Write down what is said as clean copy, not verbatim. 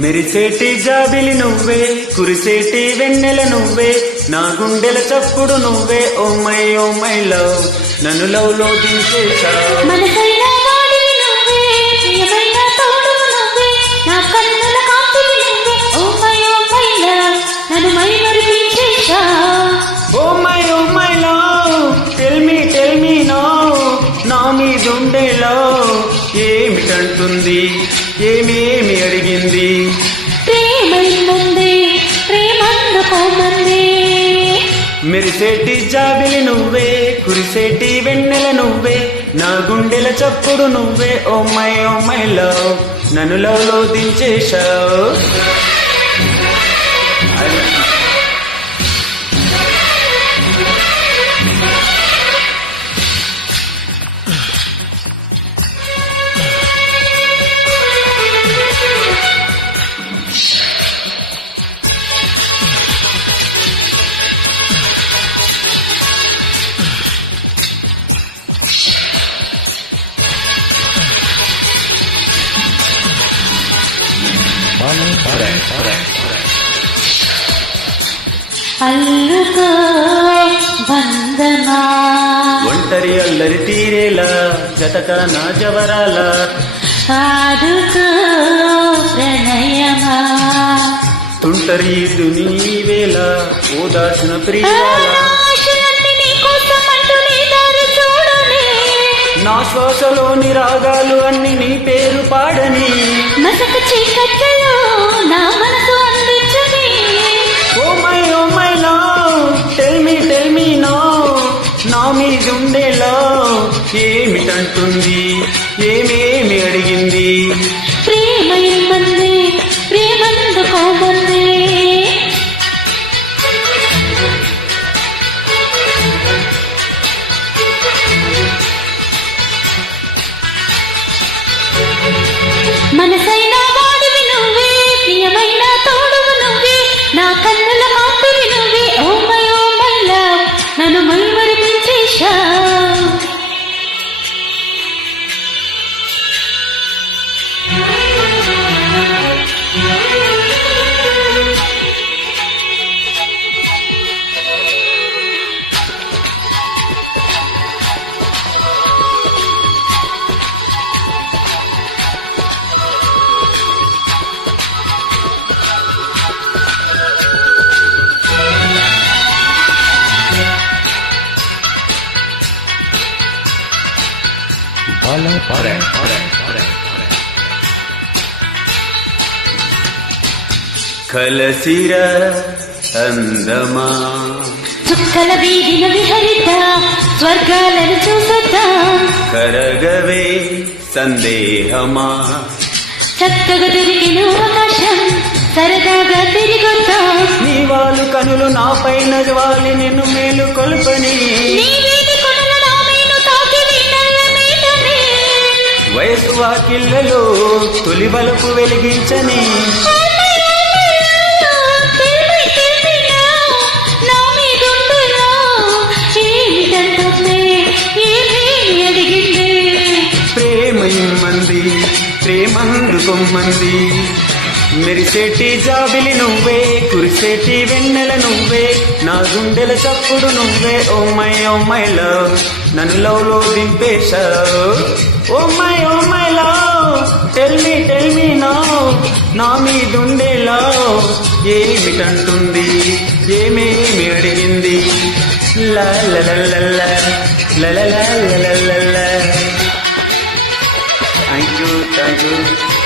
మెరిసేటి జాబిలి నువ్వే, కురిసేటి వెన్నెల నువ్వే, నా గుండెల చప్పుడు నువ్వే. ఓ మై లవ్, నన్ను లవ్ లో దించేశావు. మనసైన వాడివి నువ్వే, ప్రియమైన తోడువు నువ్వే, నా కన్నుల కాంతివి నువ్వే. ఓ మై లవ్, నన్ను మైమరిపించేశావు. Oh my love, tell me now, నా మీదుండేలో ఏమిటంటుంది, ఏమేమి అడిగింది? ప్రేమైంది, ప్రేమందుకోమంది. మెరిసేటి జాబిలి నువ్వే, కురిసేటి వెన్నెల నువ్వే, నా గుండెల చప్పుడు నువ్వే. ఓ మై లవ్, నన్ను లవ్ లో దించేశావు. అల్లుకో బంధమా, ఒంటరి అల్లరి తీరేలా జతక నా జవరాల, ఆదుకో ప్రణయమా, తుంటరి నీవేళ ఓదాసిన ప్రియాల, నా శ్వాసలోని రాగాలు అన్ని నీ పేరు పాడని, మసక చీకట్లో నా మనసు అందించని. Oh my love, tell me now, నా మీదుండేలా ఏమిటంటుంది, ఏమేమి అడిగింది? ప్రేమైంది, ప్రేమందుకోమంది. మనసైన వాడివి నువ్వే, ప్రియమైన తోడువు నువ్వే, నా కన్నుల కాంతివి నువ్వే. ఓ మై లవ్, నన్ను మైమరిపించేశావు. కలసిర అందమా, చుక్కల వీధిన విహరిత స్వర్గాలను చూసొద్దా, కరగవే సందేహమా, చక్కగా దొరికిన అవకాశం సరదాగా తిరిగొద్దా. నీ వాళ్ళు కనులు నా పైన వాలి నిన్ను మేలు కొల్పని, వయసు వాకిళ్లలో తొలి బలుపు వెలిగించని, ప్రేమయిమ్మంది, ప్రేమందుకొమ్మంది. మెరిసేటి జాబిలి నువ్వే, కురిసేటి వెన్నెల నువ్వే, నా గుండెల చప్పుడు నువ్వే. ఓ మై లవ్, నన్ను లవ్ లో దింపేశావు. Oh my love, tell me now, నా మీదుండేలా ఏమిటంటుంది, ఏమేమి అడిగింది? లా లా లా లా లా లా లా లా లా లా. Thank you.